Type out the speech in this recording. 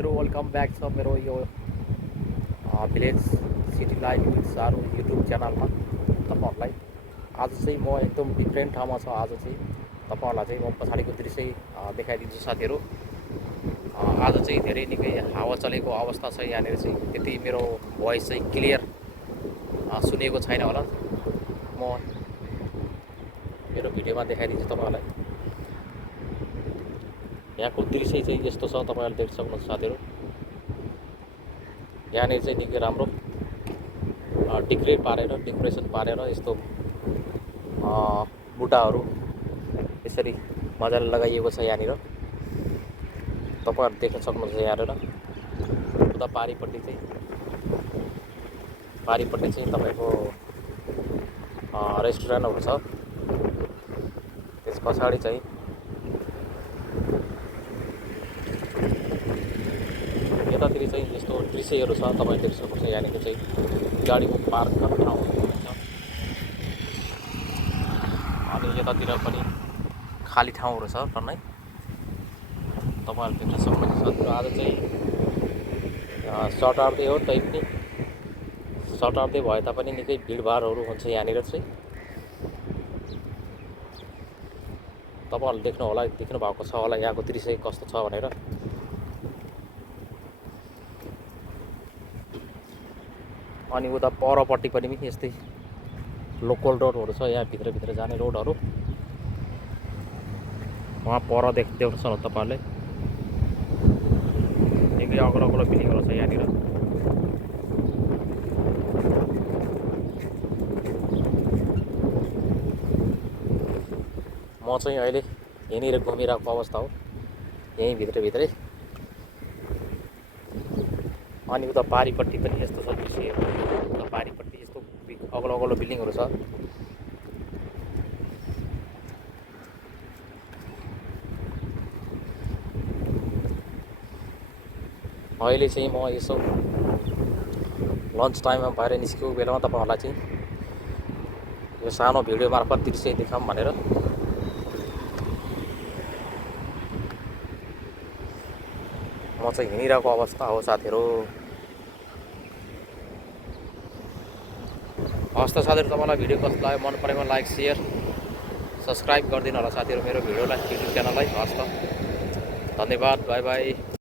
साथीहरू welcome back छ मेरो यो भिलेज सिटी लाइफ विथ सारो युट्युब च्यानलमा तपाईँहरूलाई आज चाहिँ म एकदम डिफ्रेन्ट ठाउँमा छ। आज चाहिँ तपाईँहरूलाई चाहिँ म पछाडिको दृश्य देखाइदिन्छु साथीहरू। आज चाहिँ धेरै निकै हावा चलेको अवस्था छ यहाँनिर चाहिँ। त्यति मेरो भोइस चाहिँ क्लियर सुनेको छैन होला, म मेरो भिडियोमा देखाइदिन्छु तपाईँहरूलाई। यहाँको दृश्य चाहिँ यस्तो छ, तपाईँहरूले देख्न सक्नुहुन्छ साथीहरू। यहाँनिर चाहिँ निकै राम्रो डेकोरेसन पारेर यस्तो बुट्टाहरू यसरी मजाले लगाइएको छ यहाँनिर। तपाईँहरू देख्न सक्नुहुन्छ यहाँनिर। उता पारिपट्टि चाहिँ तपाईँको रेस्टुरेन्टहरू छ। त्यस पछाडि चाहिँ यतातिर चाहिँ यस्तो दृश्यहरू छ, तपाईँले देख्न सक्नुहुन्छ। यहाँनिर चाहिँ गाडीको पार्क गर्ने ठाउँहरू छ अनि यतातिर पनि खाली ठाउँहरू छ टन्नै, तपाईँहरूले देख्न सक्नुहुन्छ। आज चाहिँ सटरडे हो, तैपनि सटरडे भए तापनि निकै भिडभाडहरू हुन्छ यहाँनिर चाहिँ। तपाईँहरूले देख्नु भएको छ होला यहाँको दृश्य कस्तो छ भनेर। अनि उता परपट्टि पनि यस्तै लोकल रोडहरू छ, यहाँ भित्र जाने रोडहरू। वहाँ पर देख्न सक्नुहुन्छ तपाईँहरूले, निकै अग्लो बिल्डिङहरू छ यहाँनिर। म चाहिँ अहिले यहीँनिर घुमिरहेको अवस्था हो, यहीँ भित्रै। अनि उता पारिपट्टि पनि यस्तो छ दृश्य। उता पारिपट्टि यस्तो अग्लो बिल्डिङहरू छ। अहिले चाहिँ म यसो लन्च टाइममा बाहिर निस्केको बेलामा तपाईँहरूलाई चाहिँ यो सानो भिडियो मार्फत दृश्य देखाऊँ भनेर म चाहिँ हिँडिरहेको अवस्था हो साथीहरू। हस् त साथीहरू, तपाईँलाई भिडियो कस्तो लाग्यो, मन परेमा लाइक सेयर सब्सक्राइब गरिदिनु होला साथीहरू मेरो भिडियोलाई, युट्युब च्यानललाई। हस् त, धन्यवाद, बाई बाई।